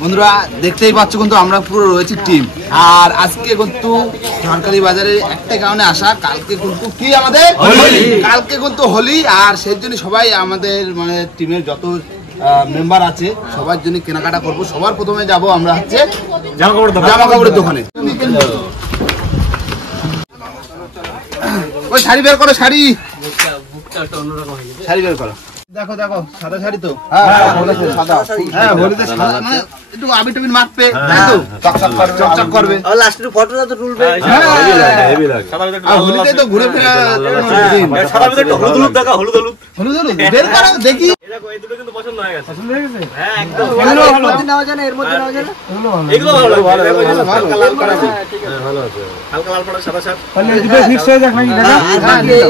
বন্ধুরা দেখতেই পাচ্ছ কিন্তু আমরা পুরো রয়েছি টিম। আর আজকে কিন্তু ঝড়খালি বাজারে একটা কারণে আসা, কালকে কিন্তু কি আমাদের কালকে কিন্তু হোলি। আর সেই জন্য সবাই আমাদের মানে টিমের যত মেম্বার আছে সবার জন্য কেনাকাটা করব। সবার প্রথমে যাব আমরা হচ্ছে জামা কাপড়ের দোকানে। ওই শাড়ি বের করো, শাড়ি বের করো। দেখো দেখো সাদা শাড়ি তো, হ্যাঁ হোলিতে সাদা মানে একটু আবির টাবির মাখবে, তাই তো চকচক করবে। আর লাস্টে ফটোটা তো তুলবে, হেভি লাগে। আর হোলিতে তো ঘুরে ফিরে সাদা ভিতরে একটু হলুদ হলুদ দেখা, হলুদ বের করো দেখি। দেখো এই দুটো কিন্তু পছন্দ হয়ে গেছে, হ্যাঁ একদম। এর মধ্যে নাও জানা, এগুলো ভালো হালকা লাল করা আছে, ভালো আছে হালকা লাল পড়া সাদা শার্ট। তাহলে এই দুটো ফিক্স হয়ে যাক নাকি দাদা?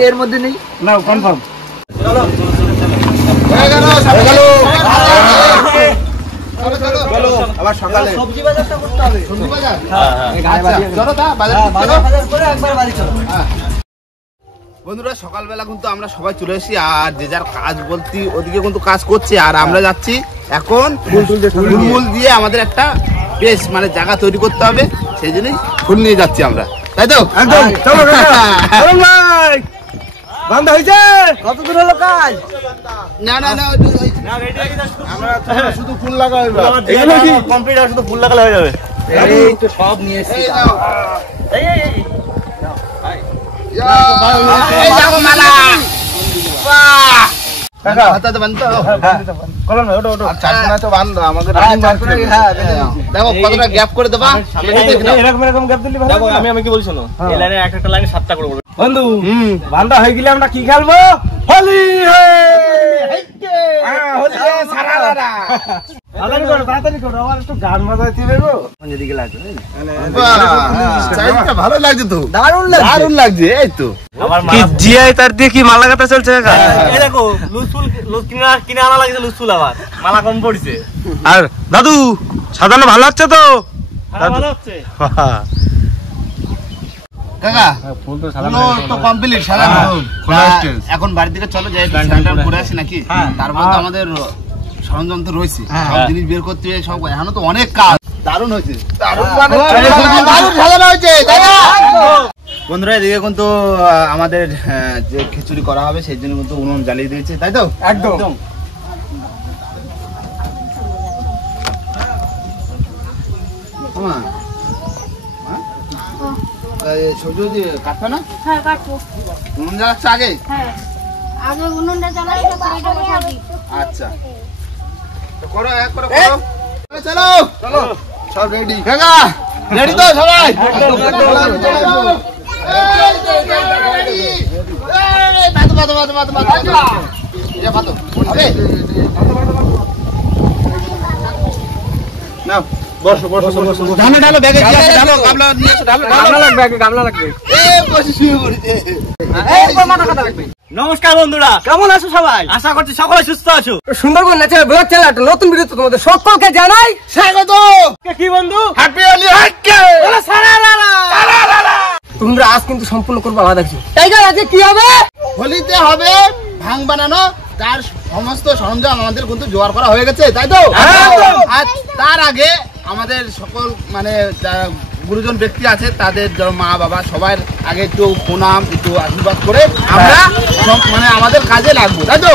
এর মধ্যে নেই, নাও কনফার্ম। চলো আবার সকালে সবজি বাজারটা করতে হবে, সবজি বাজার। চলো বাজার করে একবার বাড়ি চলো। বন্ধুরা সকালবেলা কিন্তু আমরা সবাই চলে এসেছি, আর যে যার কাজ বলতে ওদিকে কিন্তু কাজ করছে, আর আমরা যাচ্ছি এখন ফুল দিয়ে আমাদের একটা বেশ মানে জায়গা তৈরি করতে হবে, সেই জন্যই ফুল নিয়ে যাচ্ছি আমরা, তাই তো? একদম। চলো ভাই বান্ধা হয়েছে, কত দূর হলো কাজ? না আমরা শুধু ফুল লাগাবো, এগুলো কি কমপ্লিট? আর শুধু ফুল লাগালে হয়ে যাবে। এই তো সব নিয়ে এসেছি, এই দেখো মালা, বাহ কাকা হাতে বাঁধতো, কলম না ওটা আর চারখানা তো বাঁধো আমাদের। হ্যাঁ দেখো কতটা গ্যাপ করে দেবা, এরকম গ্যাপ দিলি ভালো। দেখো আমি কি বলছি না, এই লাইনে একটা লাইনে 7টা করে বলবো বন্ধু। বান্দা হয়ে গেলে আমরা কি খেলবো? হোলি ভালো লাগছে তো, দারুণ লাগছে। এই তো জিয়াই তার দিয়ে কি মালা গাঁথা চলছে। দেখো লুজ কিনে আনা লাগছে, লুজ ফুল আবার মালা কম পড়ছে। আর দাদু সাজানো ভালো হচ্ছে তো? ভালো হচ্ছে কাকা, ফুল তো কমপ্লিট সাজানো। এখন বাড়ির দিকে চলো যাই, ঘুরে আসি নাকি? তারপর তো আমাদের সরঞ্জাম তো রয়েছে, সব জিনিস বের করতে হবে, সব এখনো তো অনেক কাজ। দারুণ হয়েছে, দারুণ সাজানো হয়েছে। বন্ধুরা এদিকে কিন্তু আমাদের যে খিচুড়ি করা হবে সেই জন্য কিন্তু উনুন জ্বালিয়ে দিয়েছে, তাই তো? একদম। সবজি কাটবে না? হ্যাঁ কাটবো। উনুন জ্বালাচ্ছে আগে? হ্যাঁ আগে উনুনটা জ্বালাই, তারপর এটা বসাবি। আচ্ছা তো করো, এক করে করো। চলো চলো সব রেডি। কাকা রেডি তো সবাই? নাও বসো বসো বসো। ধানে ঢালো, ব্যাগে ঢালো, গামলা নিয়ে এসো। গামলা লাগবে, আগে গামলা লাগবে। এই বসে শুয়ে পড়িতে, এই মাথা কাটা লাগবে। নমস্কার বন্ধুরা, কেমন আছো সবাই? আশা করছি সকলে সুস্থ আছো। সুন্দরবন ন্যাচারাল ব্লগ চ্যানেল একটা নতুন ভিডিওতে তোমাদের সকলকে জানাই স্বাগত। কি বন্ধু? হ্যাপি হোলি। তোমরা আজ কিন্তু সম্পূর্ণ করবো আলাদা কিছু। টাইগার আজকে কি হবে? হোলিতে হবে ভাং বানানো, তার সমস্ত সরঞ্জাম আমাদের কিন্তু জোগাড় করা হয়ে গেছে, তাই তো? আর তার আগে আমাদের সকল মানে গুরুজন ব্যক্তি আছে তাদের মা বাবা সবার আগে একটু প্রণাম, একটু আশীর্বাদ করে আমরা মানে আমাদের কাজে লাগবো, তাই তো?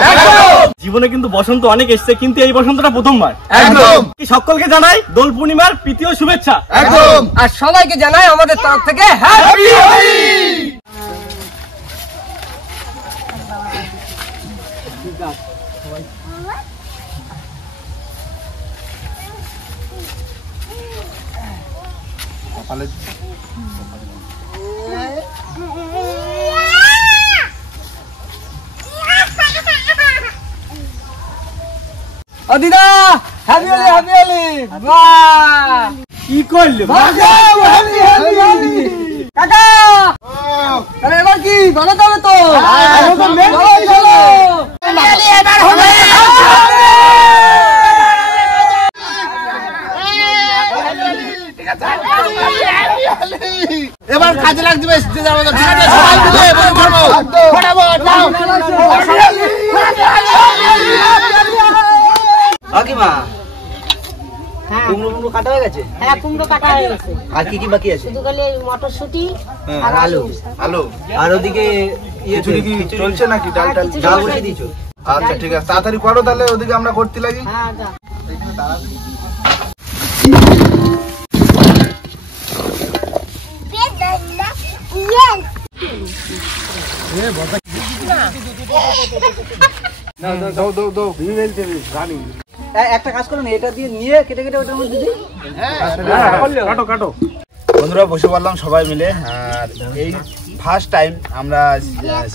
জীবনে কিন্তু বসন্ত অনেক এসছে, কিন্তু এই বসন্তটা প্রথমবার। একদম। সকলকে জানাই দোল পূর্ণিমার প্রীতি ও শুভেচ্ছা। একদম। আর সবাইকে জানাই আমাদের তরফ থেকে হ্যাপি হোলি। দিদা হ্যাপি হোলি, হ্যাপি হোলি। বাহ কি করলে কাকা, এবার কি ভালো তবে তো? এবার কাজে লাগবে। কাকিমা কুমড়ো কাটা হয়ে গেছে? হ্যাঁ, কুমড়ো কাটা হয়ে গেছে। আর কি কি বাকি আছে? শুধু খালি মটরশুঁটি আর আলু। আর ওদিকে খিচুড়ি কি চলছে নাকি? ডাল বসিয়ে দিয়েছো? আচ্ছা ঠিক আছে, তাড়াতাড়ি করো তাহলে, ওদিকে আমরা করতে লাগি। হ্যাঁ যা। একটা কাজ করুন, এটা দিয়ে নিয়ে কেটে কেটে ওটার মধ্যে দিই। কাটো। বন্ধুরা বসে পড়লাম সবাই মিলে, আর এই ফার্স্ট টাইম আমরা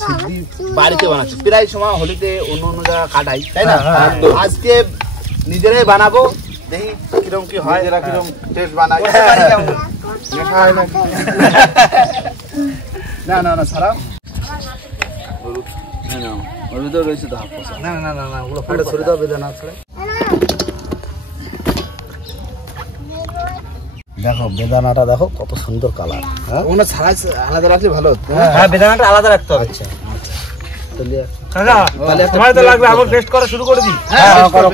সিদ্ধি বাড়িতে বানাচ্ছি। প্রায় সময় হোলিতে অন্য অন্য জায়গা কাটাই, তাই না? আজকে নিজেরাই বানাবো, দেখি কিরকম কি হয়, কিরকম টেস্ট বানাই। না সারা ওর ভিতরে রয়েছে তো হাফ পয়সা। না ওগুলো ফটো ছড়ে দাও, বেদানা ছড়ে। দেখো বেদানাটা দেখো কত সুন্দর কালার। হ্যাঁ ওনা ছাড়া আলাদা রাখলে ভালো হতো। হ্যাঁ বেদানাটা আলাদা রাখতে হবে। আচ্ছা তাহলে তোমার তো লাগবে, আমরা টেস্ট করা শুরু করে দিই। হ্যাঁ করো।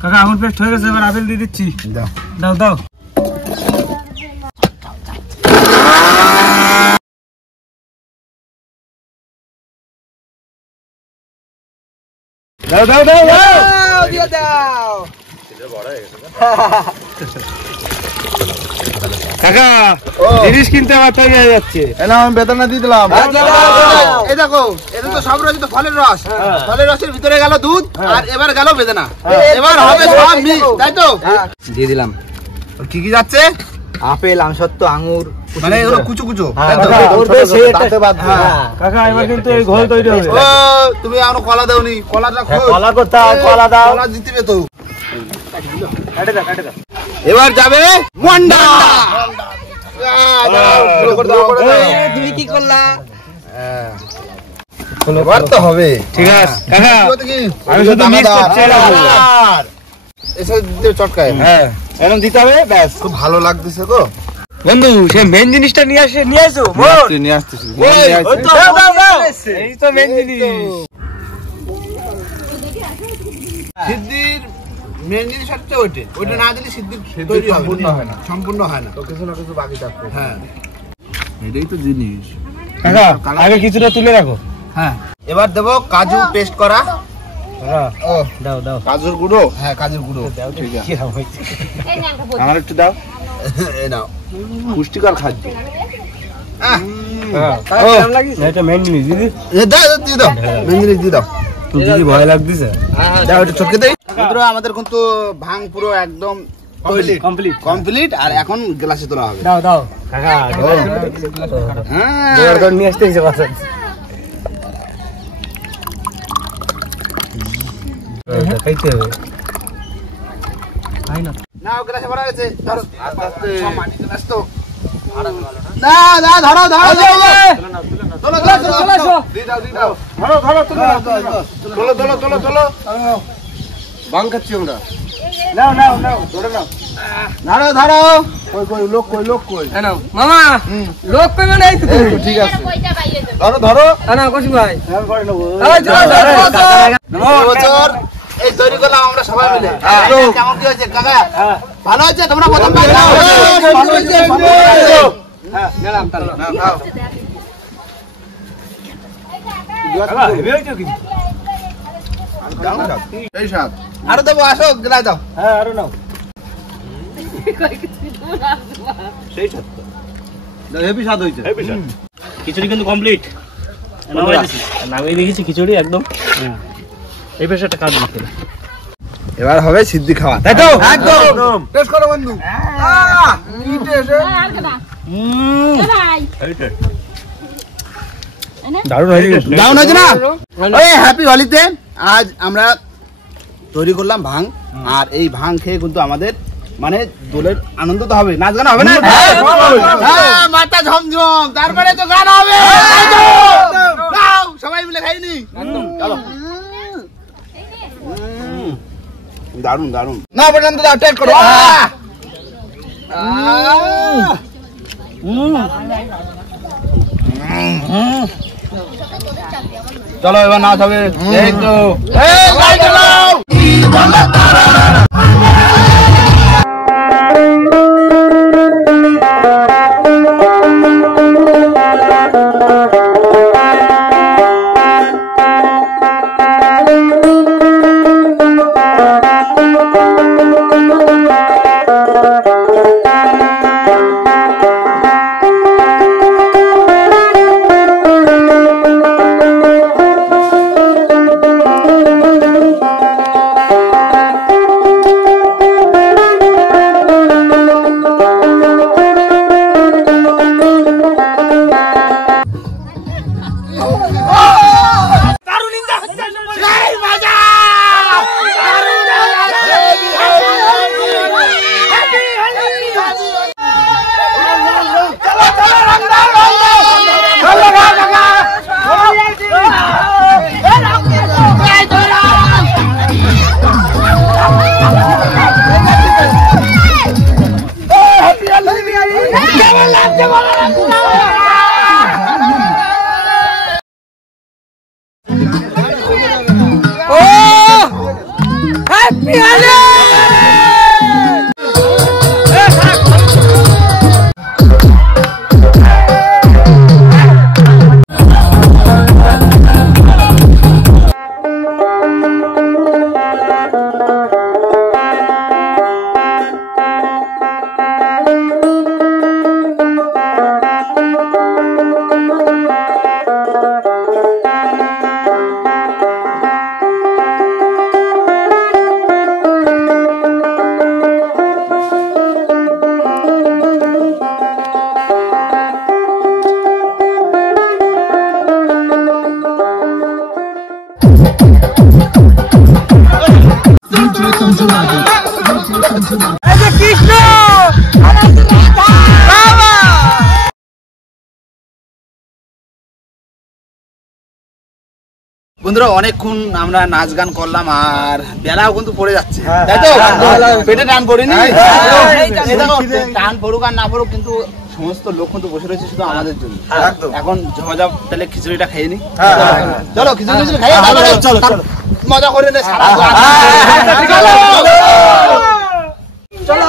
কাকা আঙুর পেস্ট হয়ে গেছে, এবার আপেল দিয়ে দিচ্ছি। দাও দাও। দিয়ে দাও। কাকা জিনিস কিনতে আমার তৈরি হয়ে যাচ্ছে। আমি বেদানা দিয়ে দিলাম। এই দেখো, এটা তো সব রয়েছে তো ফলের রস। ফলের রসের ভিতরে গেল দুধ, আর এবার গেল বেদানা। এবার হবে সব মিক্স, তাই তো? দিয়ে দিলাম। কি কি যাচ্ছে? আপেল, আমসত্ব, আঙ্গুর, মানে এগুলো কুচু। কাকা এবার কিন্তু এই ঘোল তৈরি হবে। ও তুমি এখনো কলা দাওনি, কলাটা কলা করতে হবে, কলা দাও। কলা জিতবে তো। কাটে দাও। এবার যাবে মন্ডা। তুমি কি করলা? এবার তো হবে। ঠিক আছে কাকা, আমি শুধু মিক্স করছি। এসে দিয়ে চটকায়। হ্যাঁ এখন দিতে হবে, ব্যাস। খুব ভালো লাগতেছে গো বন্ধু, সে মেন জিনিসটা নিয়ে আসো। নিয়ে আসতেছি। এই তো মেন জিনিস। সিদ্ধির মেন জিনিস হচ্ছে ওইটা না দিলে সিদ্ধির তৈরি সম্পূর্ণ হয় না। তো কিছু না কিছু বাকি থাকবে। হ্যাঁ এটাই তো জিনিস। কাকা আগে কিছুটা তুলে রাখো। হ্যাঁ এবার দেবো কাজু পেস্ট করা। দাও কাজুর গুঁড়ো। হ্যাঁ কাজুর গুঁড়ো। ঠিক আছে, আমার একটু দাও। এই নাও, পুষ্টিকর খাদ্য। এটা মেন জিনিস দিদি। দিয়ে দাও মেন জিনিস দিয়ে দাও। দিদি ভয় লাগতেছে। দাও একটু চটকে দেই। বন্ধুরা আমাদের কিন্তু ভাং পুরো একদম কমপ্লিট, আর এখন গ্লাসে তোলা হবে। দাও কাকা। হ্যাঁ নিয়ে আসতে হয়েছে বাসা। খাইতে হবে। না গ্লাসে ভরা গেছে। ধরো আস্তে আস্তে, সব মাটি গ্লাস তো। না ধরো দিয়ে দাও। ধরো ভাং খাচ্ছি আমরা। নাও ধরে নাও। ধরো কই লোক কই নাও মামা, লোক কই মানে এই তো। ঠিক আছে ধরো না কসিম ভাই। বছর এই তৈরি করলাম আমরা সবাই মিলে। কেমন কি হয়েছে কাকা? ভালো হয়েছে? তোমরা প্রথম আরো দেবো, আসো গেলাই দাও। হ্যাঁ আরো নাও। হেভি স্বাদ হয়েছে। খিচুড়ি কিন্তু কমপ্লিট। নামিয়ে দেখেছি খিচুড়ি একদম। এই পেশে একটা কাজ দিতে। এবার হবে সিদ্ধি খাওয়া, তাই তো? একদম টেস্ট করো বন্ধু। কি টেস্ট! দারুণ হয়েছে না? ওই হ্যাপি হোলিতে আজ আমরা তৈরি করলাম ভাং, আর এই ভাং খেয়ে কিন্তু আমাদের মানে দোলের আনন্দ তো হবে, নাচ গান হবে না? মাথা ঝমঝম, তারপরে তো গান হবে। সবাই মিলে খাইনি? চলো। দারুন দারুন। না বললাম তো টেস্ট করো। চলো এবার নাচ হবে। এই তো বন্ধুরা অনেকক্ষণ আমরা নাচ গান করলাম আর বেলাও কিন্তু পড়ে যাচ্ছে, তাই তো? পেটে টান পড়েনি, টান পড়ুক আর না পড়ুক কিন্তু সমস্ত লোক কিন্তু বসে রয়েছে শুধু আমাদের জন্য। এখন ঝমাঝম তাহলে খিচুড়িটা খেয়ে নি। চলো খিচুড়ি খাই, চলো মজা করে নে সারা। চলো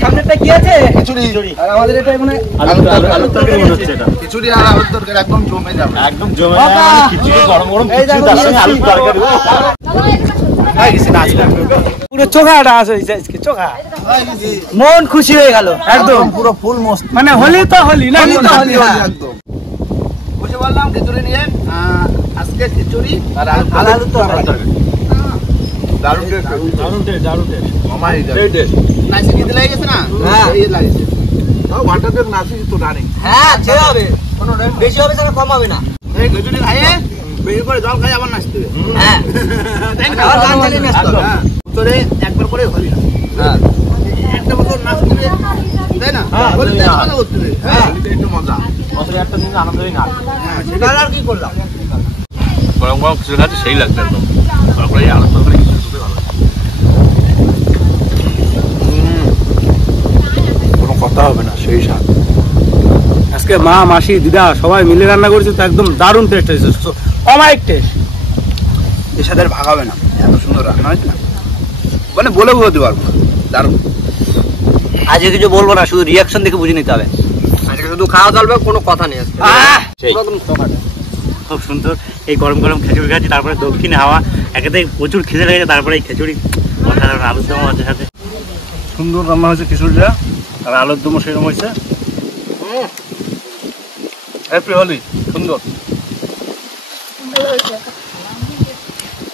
সামনেটা কি আছে? খিচুড়ি। আর আমাদের এটা এখানে আলুর তরকারি মনে হচ্ছে। এটা খিচুড়ি আর আলুর তরকারি একদম জমে যাবে, একদম জমে যাবে। খিচুড়ি গরম গরম খিচুড়ি তার সঙ্গে আলুর তরকারি। ভাই কিছু নাচ না, পুরো চোখাটা আছে আজকে, চোখা মন খুশি হয়ে গেল একদম, পুরো ফুল মস্ত। মানে হোলি তো হোলি না, হোলি একদম। বসে বললাম খিচুড়ি নিয়ে, আজকে খিচুড়ি আর আলুর তরকারি। দারুণ টেস্ট, দারুণ টেস্ট, দারুণ টেস্ট। মামা এই টেস্ট নাচি কি লাগে গেছে না? হ্যাঁ এই লাগছে। তাও ওয়াটার টেস্ট নাচি তো রানি। হ্যাঁ ছেড়ে হবে, কোনো বেশি হবে না কম হবে না। এই খিচুড়ি খাইয়ে বেশি করে জল খাই আবার নাচতে হবে। হ্যাঁ আবার গান চালিয়ে নাচতে হবে। হ্যাঁ তোরে একবার করে হলি না। হ্যাঁ একটা বছর নাচতে হবে, তাই না? বলি না মজা করতে হবে। হ্যাঁ একটু মজা, বছরে একটা দিন আনন্দ হই না। হ্যাঁ সেটা আর কি করলাম, গরম গরম খিচুড়ি খাচ্ছি সেই লাগছে একদম। তারপরে এই আলুর তরকারি খিচুড়ি ভালো, কোনো কথা হবে না, সেই স্বাদ। আজকে মা মাসি দিদা সবাই মিলে রান্না করেছে তো একদম দারুণ টেস্ট হয়েছে, অমায়িক টেস্ট। এর সাথে ভাগ হবে না, এত সুন্দর রান্না হয়েছে না, মানে বলে বোঝাতে পারবো না, দারুণ। আজকে কিছু বলবো না, শুধু রিয়াকশন দেখে বুঝে নিতে হবে। আজকে শুধু খাওয়া চলবে, কোনো কথা নেই। খুব সুন্দর এই গরম গরম খিচুড়ি খাচ্ছি, তারপরে দক্ষিণে হাওয়া, একেতে প্রচুর খিদে লেগেছে, তারপরে এই খিচুড়ি অসাধারণ। আলুর দম আছে সাথে, সুন্দর রান্না হয়েছে খিচুড়িটা, আর আলুর দমও সেরকম হয়েছে। হ্যাপি হোলি, সুন্দর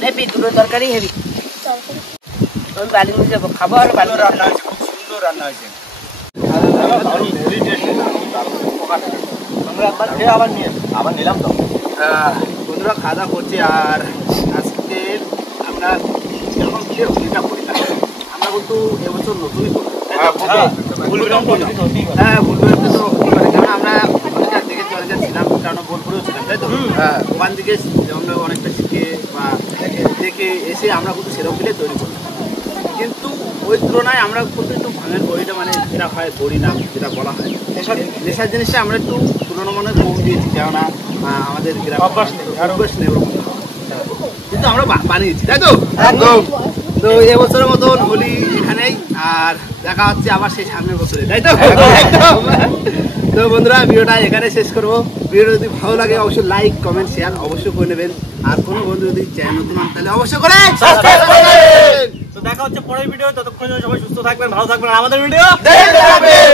হেভি, দুটো তরকারি হেভি। বাড়ি নিয়ে যাবো, খাবো আর ভালো রান্না হয়েছে, খুব সুন্দর রান্না হয়েছে। আমরা একবার খেয়ে আবার নিলাম তো। বন্ধুরা খাওয়া দাওয়া করছি, আর আজকে আমরা আমরা যখন হোলিটা করি আমরা কিন্তু এবছর নতুনই করি। হ্যাঁ ভুলবে তো কারণ আমরা অনেকটা দেখে চলে ছিলাম, কারণ বোলপুরেও ছিলাম, তাই তো ওখান থেকে আমরা অনেকটা শিখে বা দেখে এসে আমরা কিন্তু সেরকম ফিলে তৈরি করি। কিন্তু ওই তুলনায় আমরা কিন্তু একটু ভাঙের বড়িটা মানে যেটা হয় বড়ি নাম যেটা বলা হয় নেশার জিনিসটা আমরা একটু তুলনামূলক কম দিয়েছি, কেননা আমাদের অভ্যাস নেই ওরকম, কিন্তু আমরা বানিয়েছি, তাই তো একদম। তো এবছরের মতন হোলি এখানেই, আর দেখা হচ্ছে আবার সেই সামনের বছরে, তাই তো একদম। তো বন্ধুরা ভিডিওটা এখানে শেষ করবো। ভিডিওটা যদি ভালো লাগে অবশ্যই লাইক কমেন্ট শেয়ার অবশ্যই করে নেবেন, আর কোনো বন্ধু যদি চ্যানেল নতুন হন তাহলে অবশ্যই করে সাবস্ক্রাইব করবেন। তো দেখা হচ্ছে পরের ভিডিও, ততক্ষণ সবাই সুস্থ থাকবেন, ভালো থাকবেন, আমাদের ভিডিও দেখতে থাকবেন।